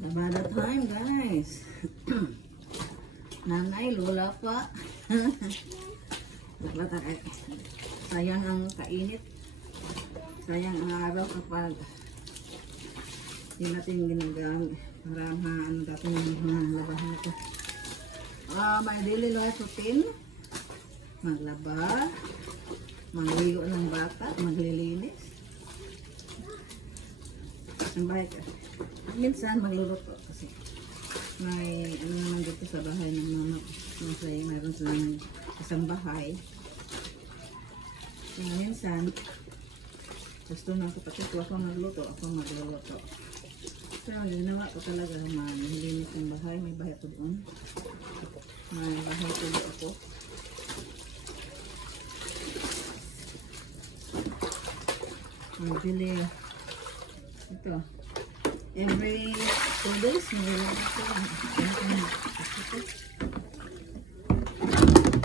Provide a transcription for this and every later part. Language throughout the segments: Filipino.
Labada time, guys. Nanay, lola pa. Sayang ang kainit. Sayang ang araw kapag hindi natin ginagamit para maano natin yung mga labahan ito. My daily life routine. Maglaba. Magligo ng bata. Maglilinis. Ang bahay ka. Minsan magluluto kasi may ano naman dito sa bahay ng mama. Masaya mayroon silang isang bahay. Kaya minsan gusto ng kapatid ko ako magluto, ako magluluto. Pero ginawa ko talaga malinis yung bahay. May bahay ko doon. May bahay ko doon ako. Bili ito. Every 2 days, nilalagot ko.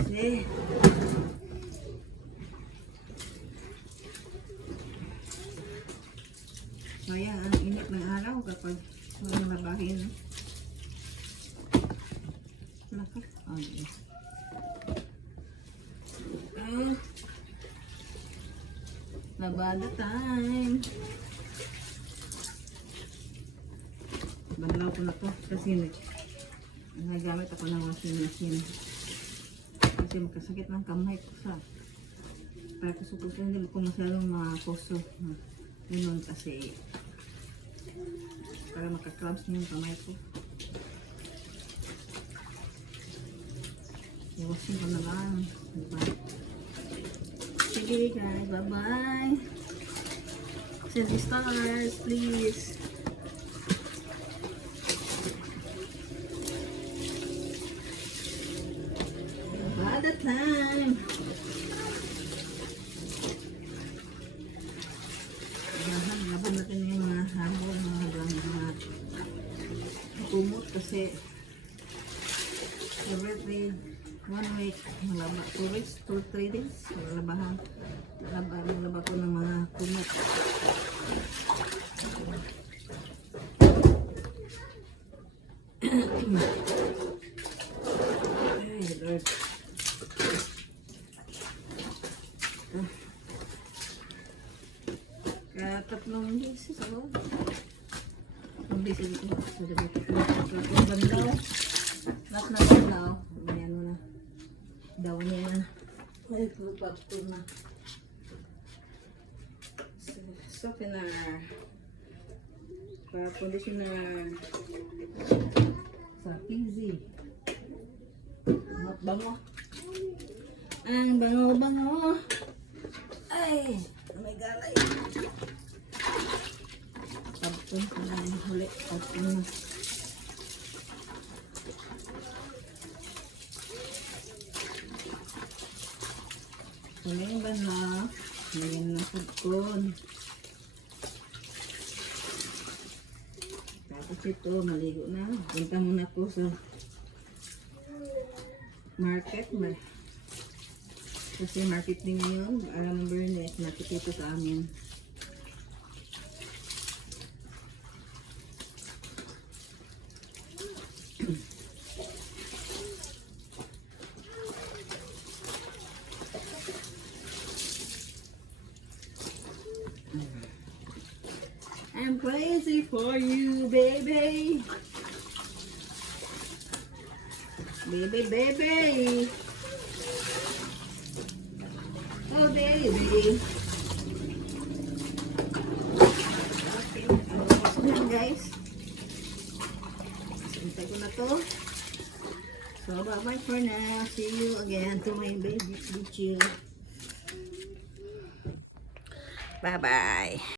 Kasi, kaya ang init ng araw kapag walang labahin. Naka, okay. Labada time. Banlaw ko na to kasi nagamit ako ng washing machine kasi magkasakit ng kamay ko sa para kusupos hindi ko masyadong makuso yun kasi para makakramps niyo yung kamay ko. I-washing ko na lang, diba? Sige guys, bye bye. Send the stars please. Time. Laban natin yung mga hamon, mga kumot kasi every 1 week malaba, 2 weeks, 2-3 days malabahan. Malaba ko ng mga kumot. Ay Lord. Tatlong beses ako. Tatlong beses ito. Tatlong bandaw. Lahat na bandaw. Ayan mo na. Daw niya na. Ay, pagpapto na. Softener. Conditioner. Sa Pizzy. Bango. Ang bango-bango. Ay, may galay. Pagpun ko na yung huli. Pagpun na. Huling ba na? Ngayon na pagpun. Tapos ito, maligo na. Punta muna ko sa market. Kasi market din ngayon. Alam mo Burnett, market ito sa amin. I'm crazy for you, baby. Baby, baby. Oh, baby. Okay, tapos na guys. Sintay ko na to. So, bye-bye for now. See you again to my baby. Bye-bye.